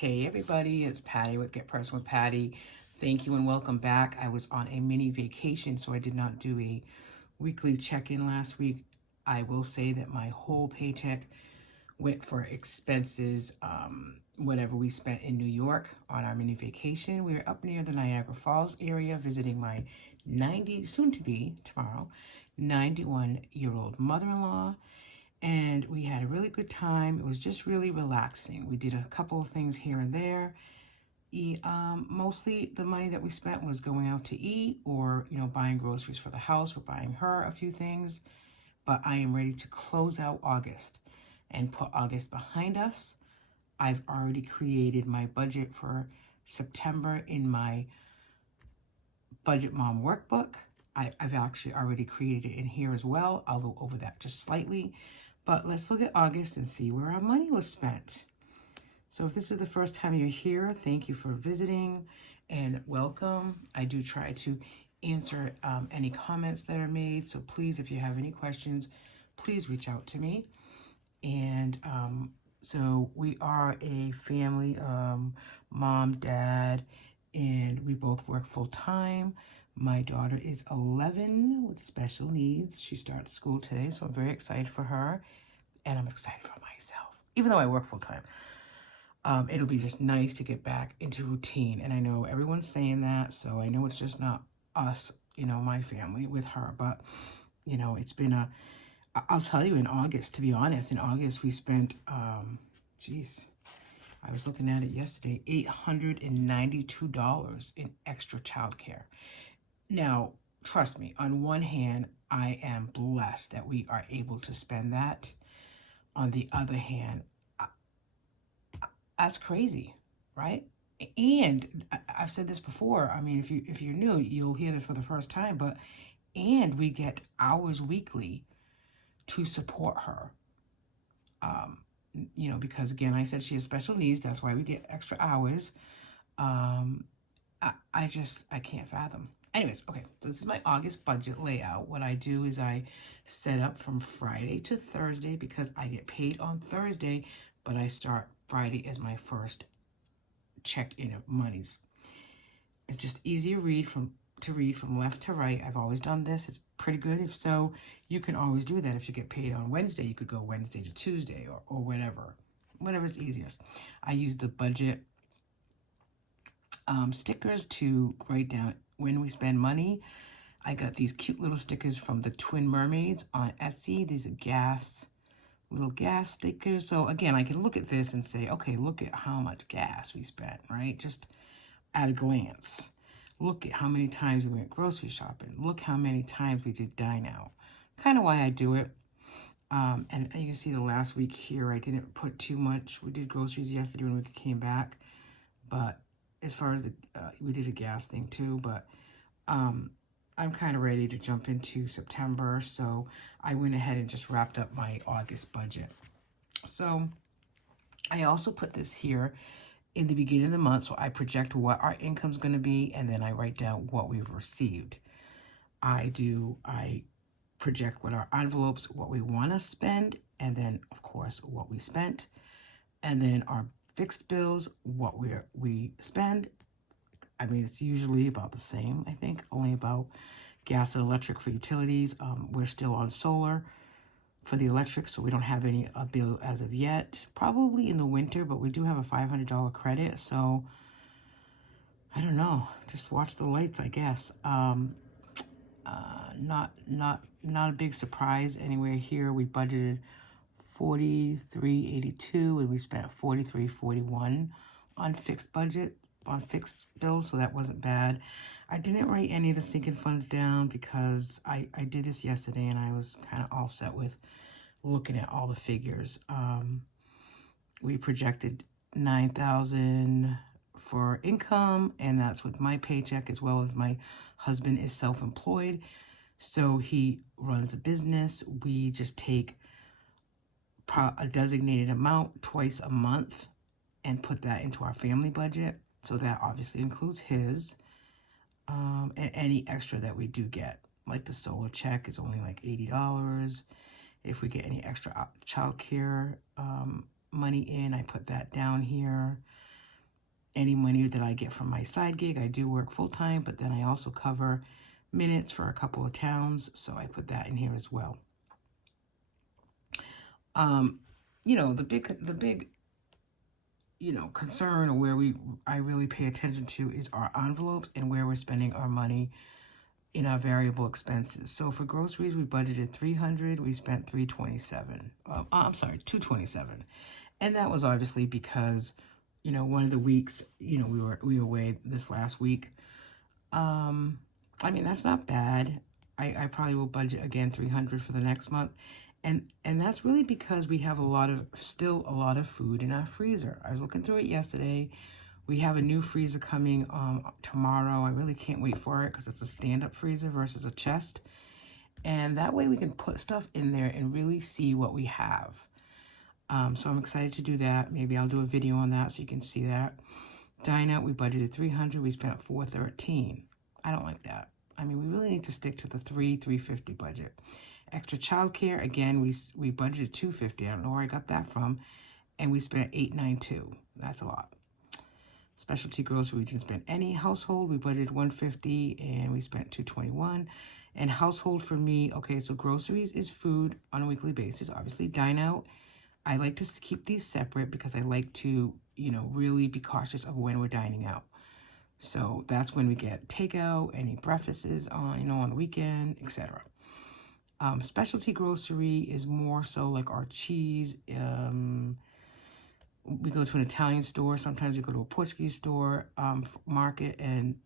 Hey everybody, it's Patty with Get Personal with Patty. Thank you and welcome back. I was on a mini vacation, so I did not do a weekly check-in last week. I will say that my whole paycheck went for expenses, whatever we spent in New York on our mini vacation. We were up near the Niagara Falls area visiting my 90, soon to be tomorrow, 91-year-old mother-in-law. And we had a really good time. It was just really relaxing. We did a couple of things here and there. Mostly the money that we spent was going out to eat or, buying groceries for the house or buying her a few things. But I am ready to close out August and put August behind us. I've already created my budget for September in my Budget Mom workbook. I've actually already created it in here as well. I'll go over that just slightly. But let's look at August and see where our money was spent. So if this is the first time you're here, thank you for visiting and welcome. I do try to answer any comments that are made. So please, if you have any questions, please reach out to me. And so we are a family, mom, dad, and we both work full time. My daughter is 11 with special needs. She starts school today, so I'm very excited for her. And I'm excited for myself, even though I work full time. It'll be just nice to get back into routine. And I know everyone's saying that, so I know it's just not us, my family with her. But, it's been I'll tell you, in August, to be honest, in August we spent, I was looking at it yesterday, $892 in extra childcare. Now, trust me, on one hand, I am blessed that we are able to spend that. On the other hand, that's crazy, right? And I've said this before. I mean, if you're new, you'll hear this for the first time. And we get hours weekly to support her. Because again, I said she has special needs. That's why we get extra hours. I can't fathom. Anyways, okay, so this is my August budget layout. What I do is I set up from Friday to Thursday because I get paid on Thursday, but I start Friday as my first check-in of monies. It's just easier to read from left to right. I've always done this. It's pretty good. If so, you can always do that. If you get paid on Wednesday, you could go Wednesday to Tuesday or whatever's easiest. I use the budget stickers to write down when we spend money. I got these cute little stickers from the Twin Mermaids on Etsy. These are little gas stickers. So again, I can look at this and say, okay, look at how much gas we spent, right? Just at a glance. Look at how many times we went grocery shopping. Look how many times we did dine out. Kind of why I do it. And you can see the last week here, I didn't put too much. We did groceries yesterday when we came back. But as far as we did a gas thing too, but I'm kind of ready to jump into September, so I went ahead and just wrapped up my August budget. So I also put this here in the beginning of the month, so I project what our income's going to be, and then I write down what we've received. I project what our envelopes, what we want to spend, and then, of course, what we spent, and then our fixed bills, what we spend. I mean, it's usually about the same, I think, only about gas and electric for utilities. We're still on solar for the electric, so we don't have any bill as of yet. Probably in the winter, but we do have a $500 credit, so I don't know. Just watch the lights, I guess. Not a big surprise anywhere here. We budgeted $43.82 and we spent $43.41 on fixed bills, so that wasn't bad. I didn't write any of the sinking funds down because I did this yesterday and I was kind of all set with looking at all the figures. We projected $9,000 for income, and that's with my paycheck, as well as my husband is self-employed, so he runs a business. We just take a designated amount twice a month and put that into our family budget. So that obviously includes his, and any extra that we do get. Like the solar check is only like $80. If we get any extra childcare money in, I put that down here. any money that I get from my side gig. I do work full-time, but then I also cover minutes for a couple of towns, so I put that in here as well. You know, the big you know, concern, or where I really pay attention to, is our envelopes and where we're spending our money in our variable expenses. So for groceries, we budgeted $300. We spent $327. I'm sorry, $227, and that was obviously because, you know, one of the weeks, you know, we were away this last week. I mean, that's not bad. I probably will budget again $300 for the next month. And that's really because we have still a lot of food in our freezer. I was looking through it yesterday. We have a new freezer coming tomorrow. I really can't wait for it because it's a stand-up freezer versus a chest. And that way we can put stuff in there and really see what we have. So I'm excited to do that. Maybe I'll do a video on that so you can see that. Dine out, we budgeted $300. We spent $413. I don't like that. I mean, we really need to stick to the $350 budget. Extra childcare, again, we budgeted $250. I don't know where I got that from. And we spent $892. That's a lot. Specialty grocery, we didn't spend any. Household, we budgeted $150 and we spent $221. And household for me, okay, so groceries is food on a weekly basis. Obviously, dine out. I like to keep these separate because I like to, you know, really be cautious of when we're dining out. So that's when we get takeout, any breakfasts on, you know, on the weekend, etc. Specialty grocery is more so like our cheese. We go to an Italian store. Sometimes we go to a Portuguese store, market, and,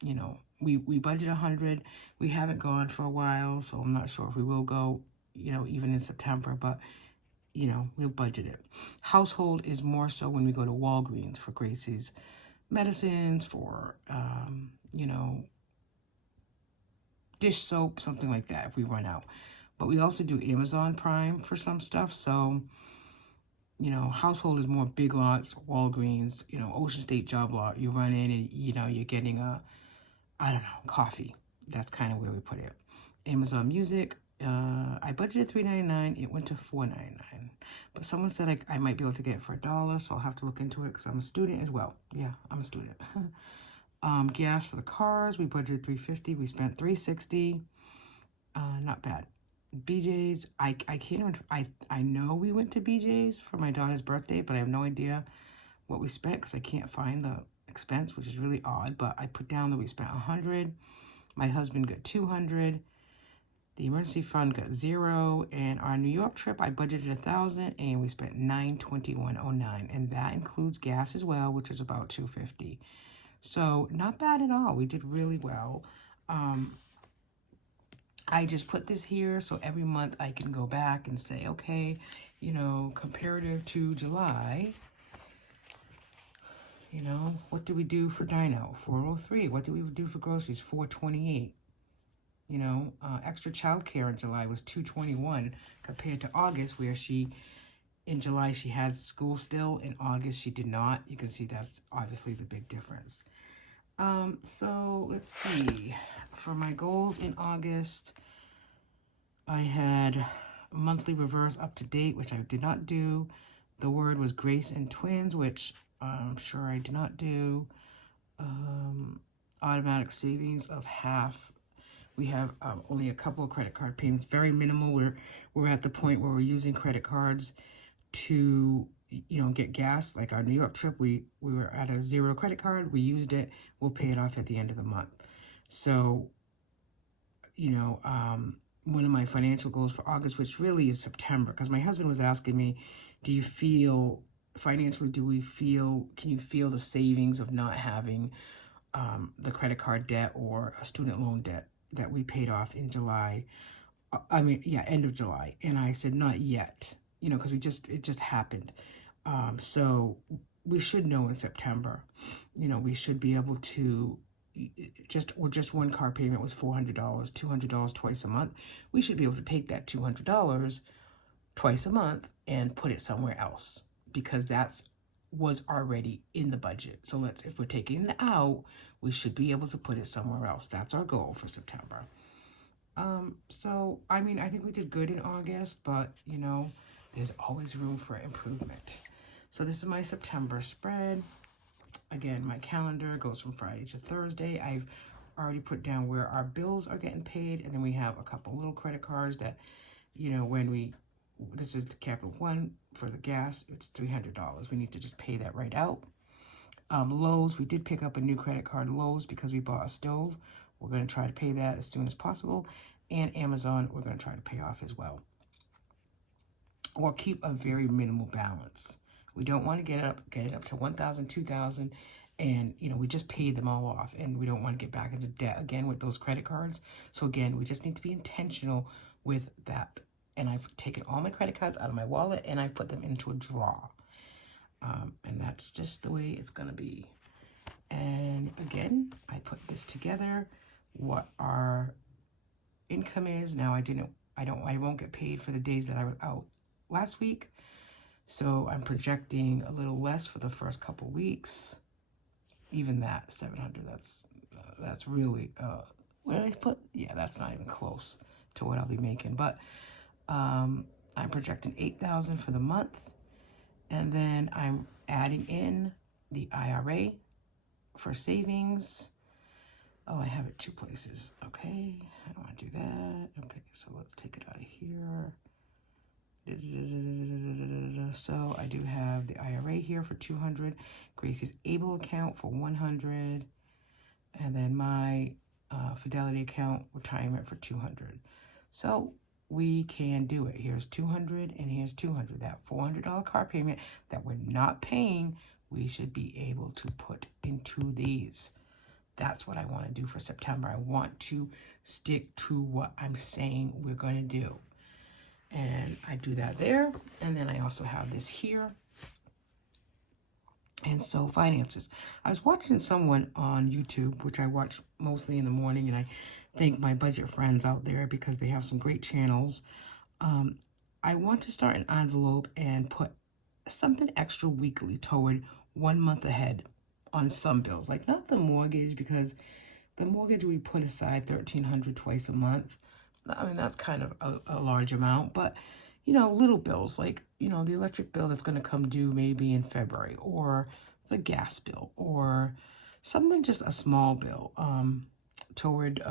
you know, we budget $100. We haven't gone for a while, so I'm not sure if we will go, you know, even in September, but, you know, we'll budget it. Household is more so when we go to Walgreens for Gracie's medicines, for, you know, dish soap, something like that if we run out. But we also do Amazon Prime for some stuff. So, you know, household is more Big Lots, Walgreens, you know, Ocean State Job Lot. You run in and, you know, you're getting I don't know, coffee. That's kind of where we put it. Amazon Music, I budgeted $3.99. It went to $4.99. But someone said I might be able to get it for $1, so I'll have to look into it because I'm a student as well. Yeah, I'm a student. Gas for the cars, we budgeted $350. We spent $360. Not bad. BJ's, I can't even, I know we went to BJ's for my daughter's birthday, but I have no idea what we spent because I can't find the expense, which is really odd. But I put down that we spent $100. My husband got $200. The emergency fund got $0, and our New York trip, I budgeted $1,000, and we spent $921.09, and that includes gas as well, which is about $250. So not bad at all. We did really well. I just put this here so every month I can go back and say, okay, you know, comparative to July, you know, what do we do for dino? 403. What do we do for groceries? 428. You know, extra childcare in July was $221 compared to August, where in July she had school still. In August she did not. You can see that's obviously the big difference. So let's see. For my goals in August, I had monthly reverse up to date, which I did not do. The word was Grace and Twins, which I'm sure I did not do. Automatic savings of half. We have only a couple of credit card payments, very minimal. We're at the point where we're using credit cards to, you know, get gas. Like our New York trip, we were at a 0 credit card. We used it. We'll pay it off at the end of the month. So, you know, one of my financial goals for August, which really is September, because my husband was asking me, do you feel financially, can you feel the savings of not having the credit card debt or a student loan debt that we paid off in July? End of July. And I said, not yet, you know, because it just happened. So we should know in September, you know, we should be able to just one car payment was $400, $200 twice a month. We should be able to take that $200 twice a month and put it somewhere else, because was already in the budget. So if we're taking it out, we should be able to put it somewhere else. That's our goal for September. So, I mean, I think we did good in August, but, you know, there's always room for improvement. So this is my September spread. again, my calendar goes from Friday to Thursday. I've already put down where our bills are getting paid, and then we have a couple little credit cards that, you know, when we, this is the Capital One for the gas, it's $300. We need to just pay that right out. Lowe's, we did pick up a new credit card, Lowe's, because we bought a stove. We're going to try to pay that as soon as possible. And Amazon, we're going to try to pay off as well. Or keep a very minimal balance. We don't want to get it up to 1,000, 2,000, and, you know, we just paid them all off, and we don't want to get back into debt again with those credit cards. So again, we just need to be intentional with that. And I've taken all my credit cards out of my wallet, and I put them into a drawer. And that's just the way it's going to be. And again, I put this together, what our income is. Now, I won't get paid for the days that I was out last week. So I'm projecting a little less for the first couple weeks. Even that, 700, that's really, what did I put? Yeah, that's not even close to what I'll be making. But I'm projecting 8,000 for the month. And then I'm adding in the IRA for savings. Oh, I have it 2 places. Okay, I don't want to do that. Okay, so let's take it out of here. So I do have the IRA here for 200, Gracie's Able account for 100, and then my Fidelity account retirement for 200. So we can do it. Here's 200 and here's 200. That $400 car payment that we're not paying, we should be able to put into these. That's what I want to do for September. I want to stick to what I'm saying we're going to do. And I do that there. And then I also have this here. And so finances. I was watching someone on YouTube, which I watch mostly in the morning, and I thank my budget friends out there because they have some great channels. I want to start an envelope and put something extra weekly toward 1 month ahead on some bills. Like not the mortgage, because the mortgage we put aside $1,300 twice a month. I mean, that's kind of a large amount, but, you know, little bills like, you know, the electric bill that's going to come due maybe in February, or the gas bill, or something, just a small bill toward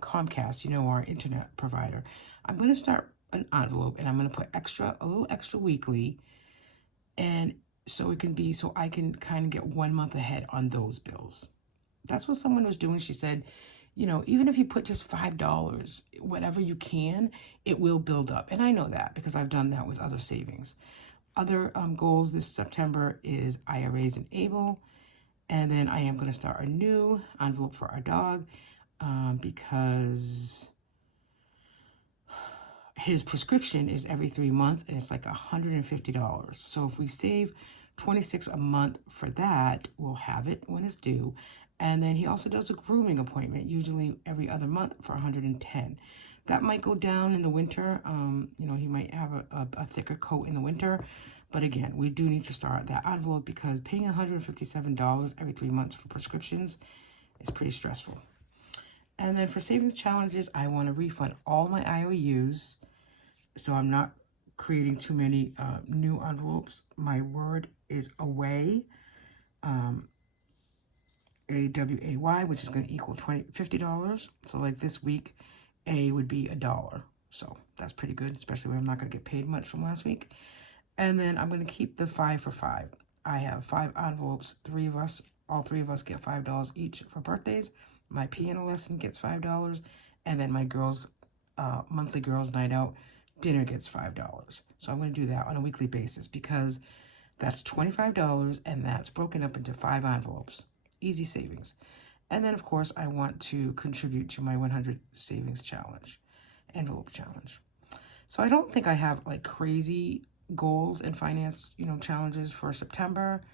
Comcast, you know, our internet provider. I'm going to start an envelope, and I'm going to put a little extra weekly, and so it can be, so I can kind of get 1 month ahead on those bills. That's what someone was doing. She said, you know, even if you put just $5, whatever you can, it will build up. And I know that because I've done that with other savings. Other goals this September is IRAs and Able. And then I am going to start a new envelope for our dog because his prescription is every 3 months, and it's like $150. So if we save $26 a month for that, we'll have it when it's due. And then he also does a grooming appointment, usually every other month, for $110. That might go down in the winter. You know, he might have a thicker coat in the winter. But again, we do need to start that envelope because paying $157 every 3 months for prescriptions is pretty stressful. And then for savings challenges, I want to refund all my IOUs, so I'm not creating too many new envelopes. My word is away. AWAY, which is going to equal $50. So like this week, A would be $1. So that's pretty good, especially when I'm not going to get paid much from last week. And then I'm going to keep the 5 for 5. I have 5 envelopes. All three of us get $5 each for birthdays. My piano lesson gets $5. And then my girls, monthly girls night out dinner gets $5. So I'm going to do that on a weekly basis because that's $25, and that's broken up into 5 envelopes. Easy savings. And then, of course, I want to contribute to my 100 savings challenge, envelope challenge. So I don't think I have like crazy goals and finance, you know, challenges for September.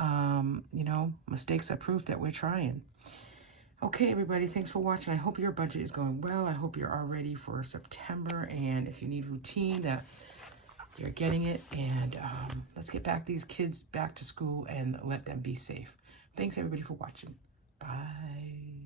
You know, mistakes are proof that we're trying. Okay, everybody, thanks for watching. I hope your budget is going well. I hope you're all ready for September. And if you need routine, that you're getting it. And let's get these kids back to school and let them be safe. Thanks, everybody, for watching. Bye.